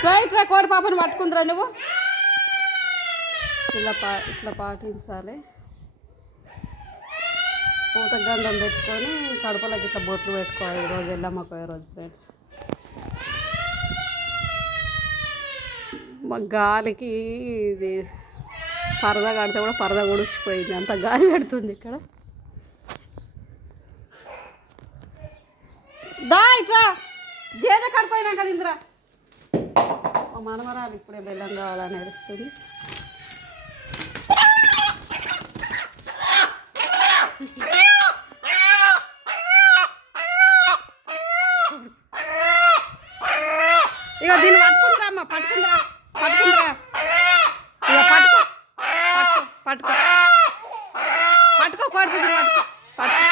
ఇట్లా కోడి పాపని పట్టుకుందిరా నువ్వు. ఇట్లా పాటించాలి. పూత గంధం పెట్టుకొని కడుపులోకి ఇట్లా బొట్లు పెట్టుకోవాలి. ఈరోజు వెళ్ళమ్మకు రోజు ఫ్రెండ్స్. మా గాలికి ఇది పరదా కడితే కూడా పరదా గుడిచిపోయింది, అంత గాలి పెడుతుంది ఇక్కడ. దా ఇట్లా జేజ కడిపోయినాక ఇంద్రా. మా మనమరాలు ఇప్పుడే బెల్లం కావాలని ఏడుస్తుంది. ఇక దీన్ని పట్టుకుందిరా అమ్మ, పట్టుకుందిరా ఇక పట్టుకో పట్టుకో పట్టుకో కోడి పుంజుని పట్టుకో పట్టుకో.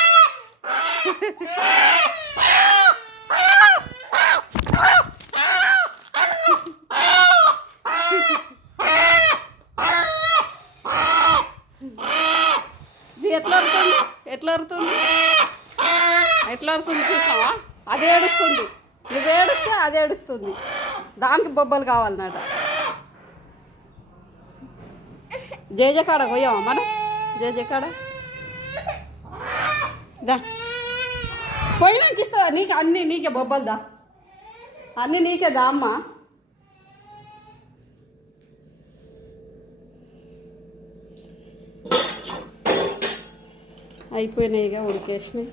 ఎట్లా అరుతుంది చూసావా? అది ఏడుస్తుంది, నువ్వు ఏడుస్తే అది ఏడుస్తుంది. దానికి బొబ్బలు కావాలన్నట. జేజే కాడ పోయావా మనం? జేజే కాడ దా, పోయినాక ఇస్తావా? నీకు అన్నీ నీకే బొబ్బలు దా, అన్నీ నీకే దా అమ్మ. అయిపోయినాయిగా, ఉడికేసినాయి.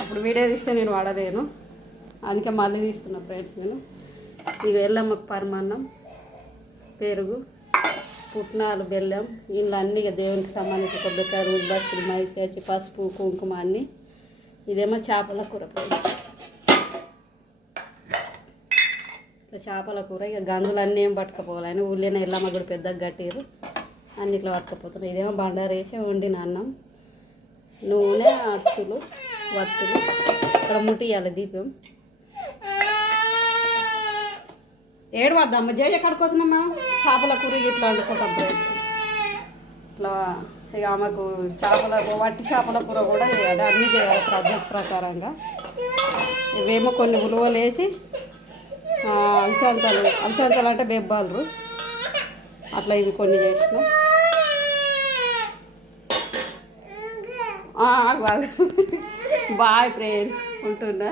అప్పుడు వీడియో తీస్తే నేను వాడలేను, అందుకే మళ్ళీ తీస్తున్నా ఫ్రెండ్స్ నేను. ఇక ఎల్లమ్మకు పరమాన్నం, పెరుగు, పుట్నాలు, బెల్లం, ఇంట్లో అన్నీ ఇక దేవునికి సంబంధించి కొబ్బరికాయ, ఉద్బస్తులు, మైసేచి, పసుపు, కుంకుమ అన్నీ. ఇదేమో చేపల కూర ఫ్రెండ్స్. చేపల కూర ఇక గంజులు అన్నీ ఏం పట్టుకపోవాలి, ఊళ్ళోనే ఎల్లమ్మ కూడా పెద్దగా కట్టిరు, అన్ని ఇట్లా పట్టుకపోతున్నాయి. ఇదేమో బండారు వేసి వండిన అన్నం, నూనె, అత్తులు, వత్తులు, ఇక్కడ ముట్టియాలి దీపం. ఏడు వద్దమ్మ, జేజ కడుకోతున్నామ్మా. చేపల కూర ఇట్లా వండుకుంటాం ఫ్రెండ్స్. ఇట్లా ఇక ఆమెకు వట్టి చేపల కూర కూడా చేయాలి, అన్నీ చేయాలి పద్ధతి ప్రకారంగా. ఇవేమో కొన్ని ఉలువలు వేసి, అలసంతలు అంటే బెబ్బాలు, అట్లా ఇవి కొన్ని చేసిన. బాగా బాయ్ ఫ్రెండ్స్, ఉంటుందా.